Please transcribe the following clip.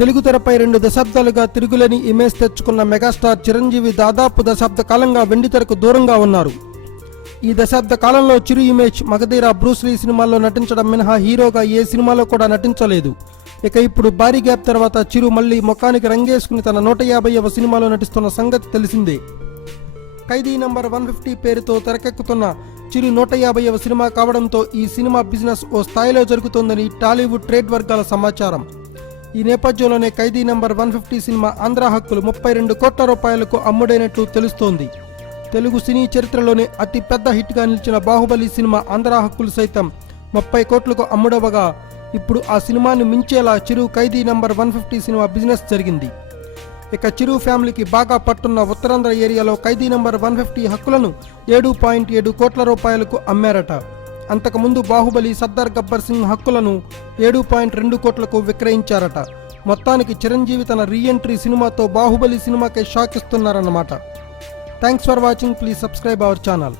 తెలుగు తెరపై 2 దశాబ్దాలుగా తిరుగులేని ఇమేజ్ తెచ్చుకున్న మెగాస్టార్ చిరంజీవి దాదాపు దశాబ్ద కాలంగా వెండితెరకు దూరంగా ఉన్నారు. ఈ దశాబ్ద కాలంలో చిరు ఇమేజ్ మగధీర, బ్రూస్లీ సినిమాల్లో నటించడం మినహా హీరోగా ఏ సినిమాలో కూడా నటించలేదు. ఇక ఇప్పుడు భారీ గ్యాప్ తర్వాత చిరు మళ్లీ ముఖానికి రంగేసుకుని తన 150వ సినిమాలో నటిస్తున్న సంగతి తెలిసిందే. ఖైదీ నంబర్ 150 పేరుతో తెరకెక్కుతున్న చిరు 150వ సినిమా కావడంతో ఈ సినిమా బిజినెస్ ఓ స్థాయిలో జరుగుతోందని టాలీవుడ్ ట్రేడ్ వర్గాల సమాచారం. ఈ నేపథ్యంలోనే ఖైదీ నంబర్ 150 సినిమా ఆంధ్ర హక్కులు 32 కోట్ల రూపాయలకు అమ్ముడైనట్లు తెలుస్తోంది. తెలుగు సినీ చరిత్రలోనే అతి పెద్ద హిట్గా నిలిచిన బాహుబలి సినిమా ఆంధ్ర హక్కులు సైతం 30 కోట్లకు అమ్ముడవగా ఇప్పుడు ఆ సినిమాను మించేలా చిరు ఖైదీ నంబర్ 150 సినిమా బిజినెస్ జరిగింది. ఇక చిరు ఫ్యామిలీకి బాగా పట్టున్న ఉత్తరాంధ్ర ఏరియాలో ఖైదీ నంబర్ 150 హక్కులను 7.7 కోట్ల రూపాయలకు అమ్మారట. అంతకుముందు బాహుబలి, సర్దార్ గబ్బర్ సింగ్ హక్కులను 7.2 కోట్లకు విక్రయించారట. మొత్తానికి చిరంజీవి తన రీఎంట్రీ సినిమాతో బాహుబలి సినిమాకే షాక్ ఇస్తున్నారన్నమాట. Thanks for watching. Please subscribe our channel.